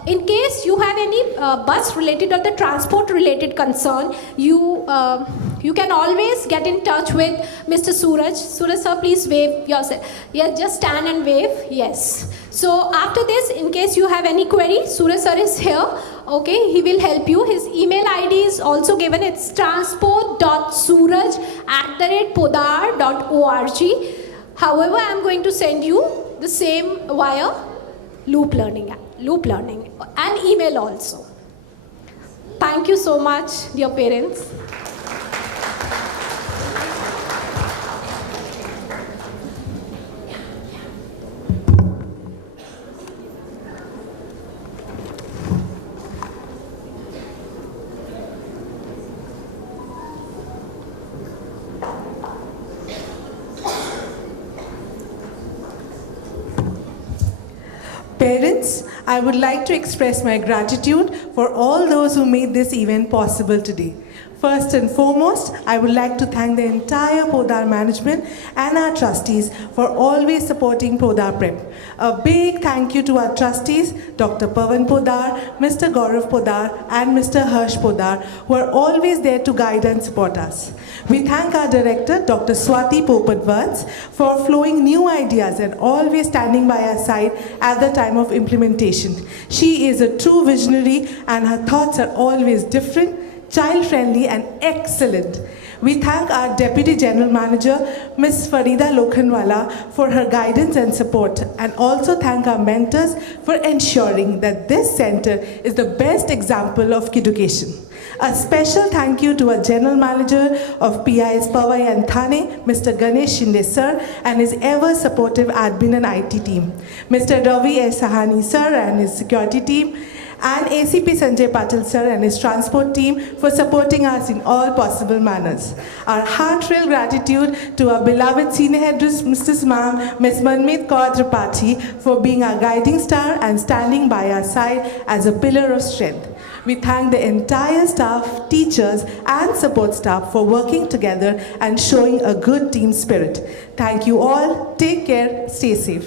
in case you have any bus related or the transport related concern, you can always get in touch with Mr. Suraj. Suraj sir, please wave yourself. Yes, just stand and wave. Yes. So after this, in case you have any query, Suraj sir is here. Okay, he will help you. His email ID is also given. It's transport.suraj@podar.org. However, I am going to send you the same via loop learning and email also. Thank you so much, dear parents. Parents, I would like to express my gratitude for all those who made this event possible today. First and foremost, I would like to thank the entire Podar management and our trustees for always supporting Podar Prep. A big thank you to our trustees, Dr. Pavan Podar, Mr. Gaurav Podar, and Mr. Harsh Podar, who are always there to guide and support us. We thank our director, Dr. Swati Popadvats, for flowing new ideas and always standing by our side at the time of implementation. She is a true visionary and her thoughts are always different, child-friendly and excellent. We thank our Deputy General Manager, Ms. Farida Lokhanwala, for her guidance and support, and also thank our mentors for ensuring that this center is the best example of education. A special thank you to our General Manager of PIS Powai and Thane, Mr. Ganesh Shinde sir, and his ever supportive admin and IT team. Mr. Ravi S. Sahani sir and his security team, and ACP Sanjay Patil sir and his transport team for supporting us in all possible manners. Our heartfelt gratitude to our beloved senior headress, Mrs. Ma'am, Ms. Manmeet Kaur Tripathi, for being our guiding star and standing by our side as a pillar of strength. We thank the entire staff, teachers, and support staff for working together and showing a good team spirit. Thank you all. Take care. Stay safe.